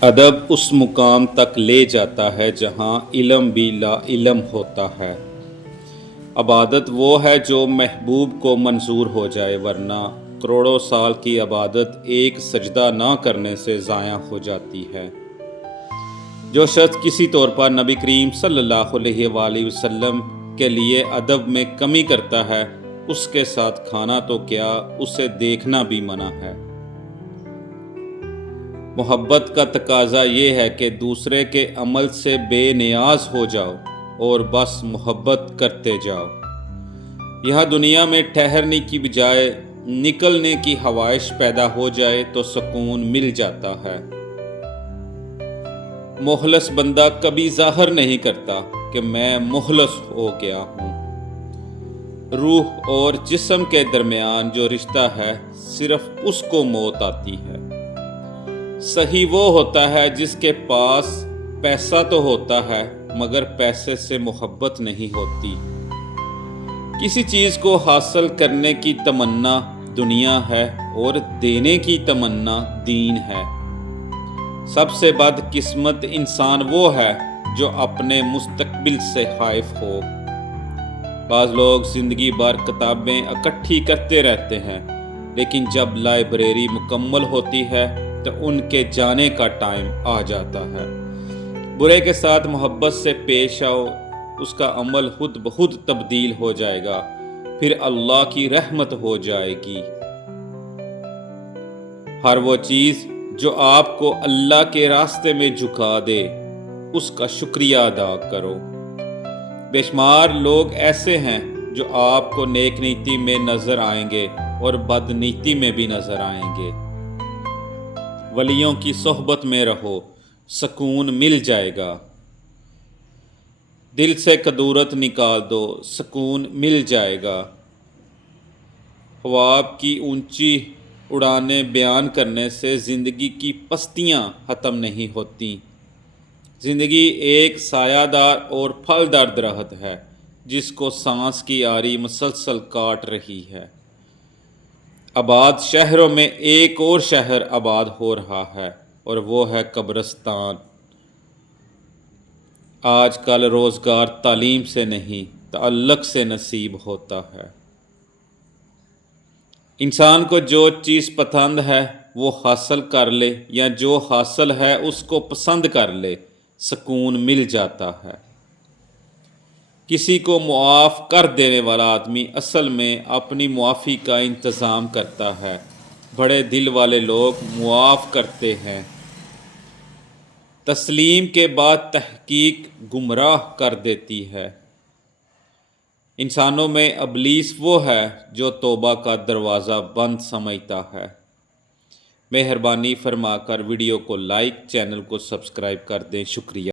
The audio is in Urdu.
ادب اس مقام تک لے جاتا ہے جہاں علم بھی لا علم ہوتا ہے۔ عبادت وہ ہے جو محبوب کو منظور ہو جائے، ورنہ کروڑوں سال کی عبادت ایک سجدہ نہ کرنے سے ضائع ہو جاتی ہے۔ جو شخص کسی طور پر نبی کریم صلی اللہ علیہ وآلہ وسلم کے لیے ادب میں کمی کرتا ہے، اس کے ساتھ کھانا تو کیا، اسے دیکھنا بھی منع ہے۔ محبت کا تقاضا یہ ہے کہ دوسرے کے عمل سے بے نیاز ہو جاؤ اور بس محبت کرتے جاؤ۔ یہاں دنیا میں ٹھہرنے کی بجائے نکلنے کی خواہش پیدا ہو جائے تو سکون مل جاتا ہے۔ مخلص بندہ کبھی ظاہر نہیں کرتا کہ میں مخلص ہو گیا ہوں۔ روح اور جسم کے درمیان جو رشتہ ہے، صرف اس کو موت آتی ہے۔ صحیح وہ ہوتا ہے جس کے پاس پیسہ تو ہوتا ہے مگر پیسے سے محبت نہیں ہوتی۔ کسی چیز کو حاصل کرنے کی تمنا دنیا ہے اور دینے کی تمنا دین ہے۔ سب سے بد قسمت انسان وہ ہے جو اپنے مستقبل سے خائف ہو۔ بعض لوگ زندگی بھر کتابیں اکٹھی کرتے رہتے ہیں، لیکن جب لائبریری مکمل ہوتی ہے تو ان کے جانے کا ٹائم آ جاتا ہے۔ برے کے ساتھ محبت سے پیش آؤ، اس کا عمل خود بخود تبدیل ہو جائے گا، پھر اللہ کی رحمت ہو جائے گی۔ ہر وہ چیز جو آپ کو اللہ کے راستے میں جھکا دے، اس کا شکریہ ادا کرو۔ بے شمار لوگ ایسے ہیں جو آپ کو نیک نیتی میں نظر آئیں گے اور بد نیتی میں بھی نظر آئیں گے۔ ولیوں کی صحبت میں رہو، سکون مل جائے گا۔ دل سے کدورت نکال دو، سکون مل جائے گا۔ خواب کی اونچی اڑانیں بیان کرنے سے زندگی کی پستیاں ختم نہیں ہوتیں۔ زندگی ایک سایہ دار اور پھلدار درخت ہے جس کو سانس کی آری مسلسل کاٹ رہی ہے۔ آباد شہروں میں ایک اور شہر آباد ہو رہا ہے اور وہ ہے قبرستان۔ آج کل روزگار تعلیم سے نہیں، تعلق سے نصیب ہوتا ہے۔ انسان کو جو چیز پسند ہے وہ حاصل کر لے، یا جو حاصل ہے اس کو پسند کر لے، سکون مل جاتا ہے۔ کسی کو معاف کر دینے والا آدمی اصل میں اپنی معافی کا انتظام کرتا ہے۔ بڑے دل والے لوگ معاف کرتے ہیں۔ تسلیم کے بعد تحقیق گمراہ کر دیتی ہے۔ انسانوں میں ابلیس وہ ہے جو توبہ کا دروازہ بند سمجھتا ہے۔ مہربانی فرما کر ویڈیو کو لائک، چینل کو سبسکرائب کر دیں۔ شکریہ۔